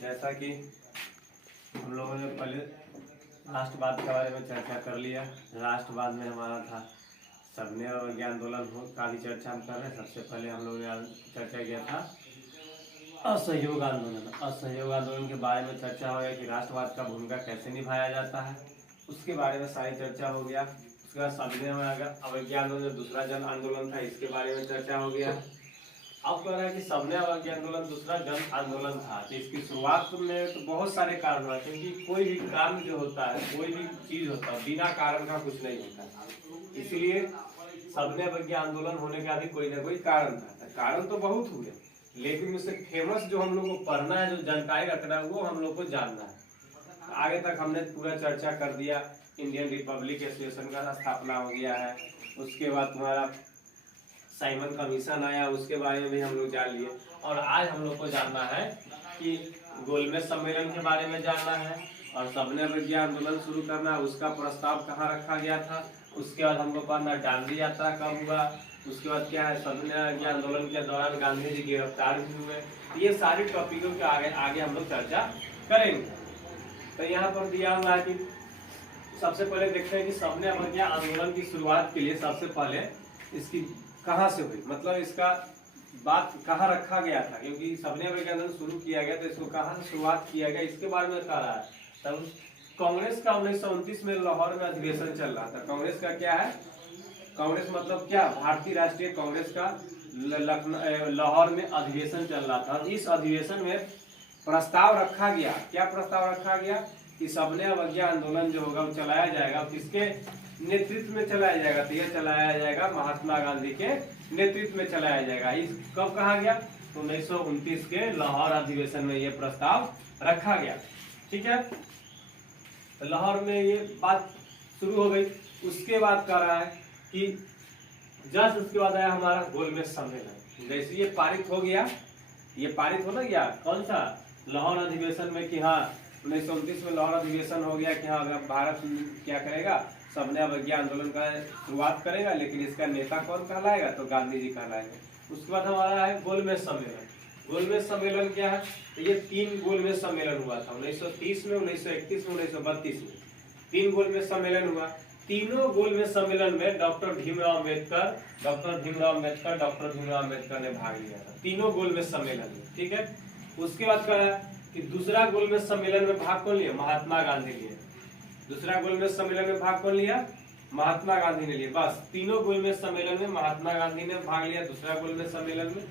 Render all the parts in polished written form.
जैसा कि हम लोगों ने पहले राष्ट्रवाद के बारे में चर्चा कर लिया। राष्ट्रवाद में हमारा था सबने और आंदोलन का भी चर्चा हम कर रहे हैं। सबसे पहले हम लोगों ने चर्चा किया था असहयोग आंदोलन। असहयोग आंदोलन के बारे में चर्चा हो गया कि राष्ट्रवाद का भूमिका कैसे निभाया जाता है, उसके बारे में सारी चर्चा हो गया। उसके बाद सबने अवज्ञा आंदोलन दूसरा जन आंदोलन था, इसके बारे में चर्चा हो गया। अब कह रहा है कि सबने अवज्ञा आंदोलन दूसरा जन आंदोलन था, तो इसकी शुरुआत में तो बहुत सारे कारण हुआ, क्योंकि कोई भी काम जो होता है, कोई भी चीज होता है, बिना कारण का कुछ नहीं होता। इसलिए सबने अवज्ञा आंदोलन होने का भी कोई ना कोई कारण था। कारण तो बहुत हुए, लेकिन उससे फेमस जो हम लोग को पढ़ना है, जो जानकारी रखना है, वो हम लोग को जानना है। आगे तक हमने पूरा चर्चा कर दिया। इंडियन रिपब्लिक एसोसिएशन का स्थापना हो गया है। उसके बाद तुम्हारा साइमन कमीशन आया, उसके बारे में भी हम लोग जान लिए। और आज हम लोग को जानना है कि गोलमेज सम्मेलन के बारे में जानना है, और सबने अवज्ञा आंदोलन शुरू करना है, उसका प्रस्ताव कहाँ रखा गया था। उसके बाद हमको पढ़ना दांडी यात्रा कब हुआ। उसके बाद क्या है, सबने अवज्ञा आंदोलन के दौरान गांधी जी गिरफ्तार भी हुए। ये सारी टॉपिकों के आगे हम लोग चर्चा करेंगे। तो यहाँ पर दिया हुआ है कि सबसे पहले देखते हैं कि सबने अवज्ञा आंदोलन की शुरुआत के लिए सबसे पहले इसकी कहाँ से हुई, मतलब इसका बात कहाँ रखा गया था। क्योंकि सबने अवज्ञा आंदोलन शुरू किया गया, तो इसको कहाँ से शुरुआत किया गया, इसके बारे में कह रहा है। तब कांग्रेस का 1929 में लाहौर में अधिवेशन चल रहा था। कांग्रेस का क्या है, कांग्रेस मतलब क्या, भारतीय राष्ट्रीय कांग्रेस का लाहौर में अधिवेशन चल रहा था। इस अधिवेशन में प्रस्ताव रखा गया, क्या प्रस्ताव रखा गया कि सबने अवज्ञा आंदोलन जो होगा वो चलाया जाएगा। किसके नेतृत्व में चलाया जाएगा, तो यह चलाया जाएगा महात्मा गांधी के नेतृत्व में चलाया जाएगा। इस कब कहा गया, तो 1929 के लाहौर अधिवेशन में यह प्रस्ताव रखा गया। ठीक है, तो लाहौर में ये बात शुरू हो गई। उसके बाद कह रहा है कि जस्ट उसके बाद आया हमारा गोलमेज सम्मेलन। जैसे ये पारित हो गया, ये पारित हो ना गया कौन सा, लाहौर अधिवेशन में, कि हाँ 1929 में लाहौर अधिवेशन हो गया कि हाँ भारत क्या करेगा, सबने अवज्ञा आंदोलन का शुरुआत करेगा, लेकिन इसका नेता कौन कहलाएगा, तो गांधी जी कहलाएगा। उसके बाद हमारा है गोलमेज सम्मेलन। गोलमेज सम्मेलन क्या है, तो ये 3 गोलमेज सम्मेलन हुआ था 1930 में, 1931 में, 1932 में। 3 गोलमेज सम्मेलन हुआ। तीनों गोलमेज सम्मेलन में डॉक्टर भीमराव अम्बेडकर ने भाग लिया था, तीनों गोलमेज सम्मेलन में। ठीक है, उसके बाद क्या है कि दूसरा गोलमेज सम्मेलन में भाग कौन लिया, महात्मा गांधी लिए। दूसरा गोलमेज सम्मेलन में भाग कौन लिया, महात्मा गांधी ने लिया। बस तीनों गोलमेज सम्मेलन में महात्मा गांधी ने भाग लिया दूसरा गोलमेज सम्मेलन में।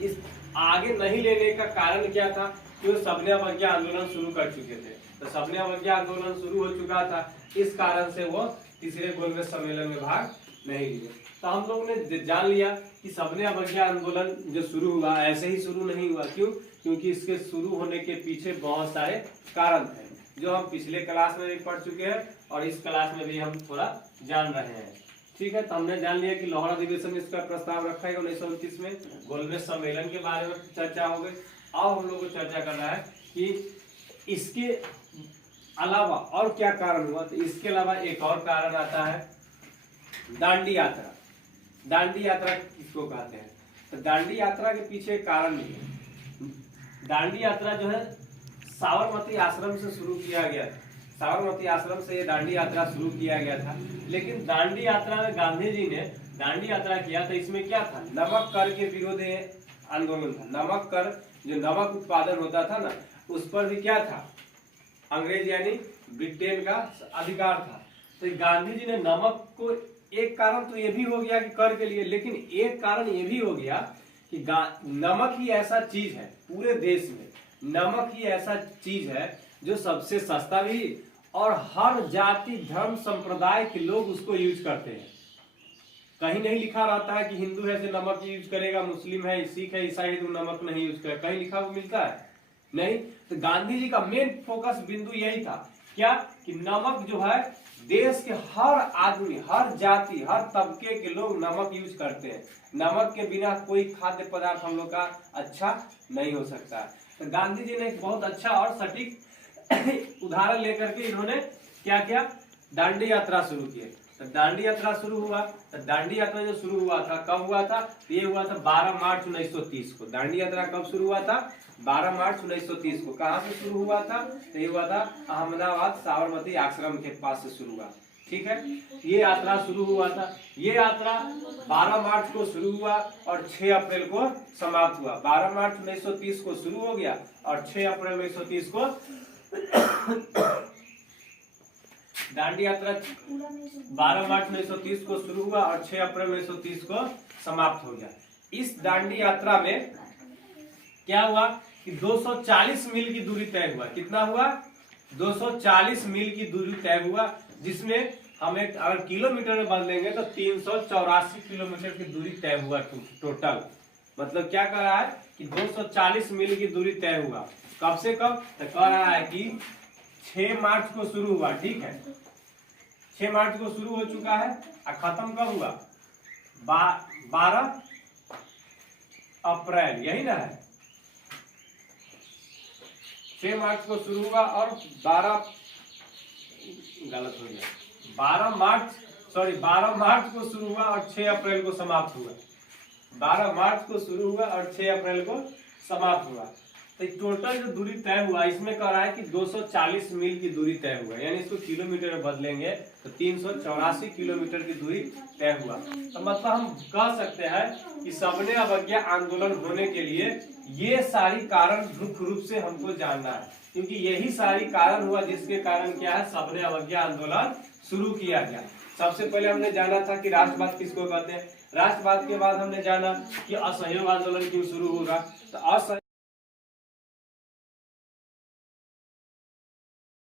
इस आगे नहीं लेने का कारण क्या था, कि वो सबने अवज्ञा आंदोलन शुरू कर चुके थे। तो सबने अवज्ञा आंदोलन शुरू हो चुका था, इस कारण से वो तीसरे गोलमेज सम्मेलन में भाग नहीं लिए। तो हम लोग ने जान लिया कि सबने अवज्ञा आंदोलन जो शुरू हुआ ऐसे ही शुरू नहीं हुआ। क्यों, क्योंकि इसके शुरू होने के पीछे बहुत सारे कारण थे, जो हम पिछले क्लास में भी पढ़ चुके हैं और इस क्लास में भी हम थोड़ा जान रहे हैं। ठीक है, तो हमने जान लिया कि लाहौर अधिवेशन में इसका प्रस्ताव रखा है 1929 में। गोलमेज सम्मेलन के बारे में चर्चा हो गई। अब हम लोग को चर्चा करना है कि इसके अलावा और क्या कारण हुआ। तो इसके अलावा एक और कारण आता है दांडी यात्रा। दांडी यात्रा किसको कहते हैं, तो दांडी यात्रा के पीछे कारण नहीं है। दांडी यात्रा जो है साबरमती आश्रम से शुरू किया गया था। साबरमती आश्रम से ये दांडी यात्रा शुरू किया गया था। लेकिन दांडी यात्रा में गांधी जी ने दांडी यात्रा किया था, इसमें क्या था, नमक कर के विरोध आंदोलन था। नमक कर, जो नमक उत्पादन होता था ना, उस पर भी क्या था, अंग्रेज यानी ब्रिटेन का अधिकार था। तो गांधी जी ने नमक को, एक कारण तो ये भी हो गया कि कर के लिए, लेकिन एक कारण ये भी हो गया कि नमक ही ऐसा चीज है पूरे देश में, नमक ही ऐसा चीज है जो सबसे सस्ता भी, और हर जाति धर्म संप्रदाय के लोग उसको यूज करते हैं। कहीं नहीं लिखा रहता है कि हिंदू है तो नमक यूज करेगा, मुस्लिम है, सिख है, ईसाई है तो नमक नहीं यूज करेगा, कहीं लिखा हुआ मिलता है नहीं। तो गांधी जी का मेन फोकस बिंदु यही था, क्या, कि नमक जो है देश के हर आदमी, हर जाति, हर तबके के लोग नमक यूज करते हैं। नमक के बिना कोई खाद्य पदार्थ हम लोग का अच्छा नहीं हो सकता। तो गांधी जी ने एक बहुत अच्छा और सटीक उदाहरण लेकर के इन्होंने क्या किया, दांडी यात्रा शुरू की। तो दांडी यात्रा शुरू हुआ। तो दांडी यात्रा जो शुरू हुआ था, कब हुआ था, ये हुआ था 12 मार्च 1930 को। दांडी यात्रा कब शुरू हुआ था, 12 मार्च 1930 को। कहाँ से शुरू हुआ था? तो ये हुआ था अहमदाबाद साबरमती आश्रम के पास से शुरू हुआ। ठीक है, ये यात्रा शुरू हुआ था। ये यात्रा 12 मार्च को शुरू हुआ और 6 अप्रैल को समाप्त हुआ। 12 मार्च 1930 को शुरू हो गया और 6 अप्रैल 1930 को दांडी यात्रा 12 मार्च 1930 को शुरू हुआ और 6 अप्रैल 1930 को समाप्त हो गया। इस दांडी यात्रा में क्या हुआ कि 240 मील की दूरी तय हुआ। कितना हुआ? 240 मील की दूरी तय हुआ, जिसमें हमें अगर किलोमीटर में बदलेंगे तो 384 किलोमीटर की दूरी तय हुआ टोटल। मतलब क्या कह रहा है कि 240 मील की दूरी तय हुआ। कब से कब? तो कह रहा है कि 6 मार्च को शुरू हुआ। ठीक है, 6 मार्च को शुरू हो चुका है और खत्म कब हुआ? 12 अप्रैल, यही ना है। 6 मार्च को शुरू हुआ और 12 मार्च को शुरू हुआ और 6 अप्रैल को समाप्त हुआ। 12 मार्च को शुरू हुआ और 6 अप्रैल को समाप्त हुआ। तो टोटल जो दूरी तय हुआ इसमें कह रहा है कि 240 मील की दूरी तय हुआ, यानी इसको किलोमीटर में बदलेंगे तो 384 किलोमीटर की दूरी तय हुआ। तो मतलब हम कह सकते हैं कि सबने अवज्ञा आंदोलन होने के लिए ये सारी कारण मुख्य रूप से हमको जानना है, क्योंकि यही सारी कारण हुआ जिसके कारण क्या है, सबने अवज्ञा आंदोलन शुरू किया गया। सबसे पहले हमने जाना था कि राष्ट्रवाद किसको कहते हैं। राष्ट्रवाद के बाद हमने जाना कि असहयोग आंदोलन क्यों शुरू होगा। तो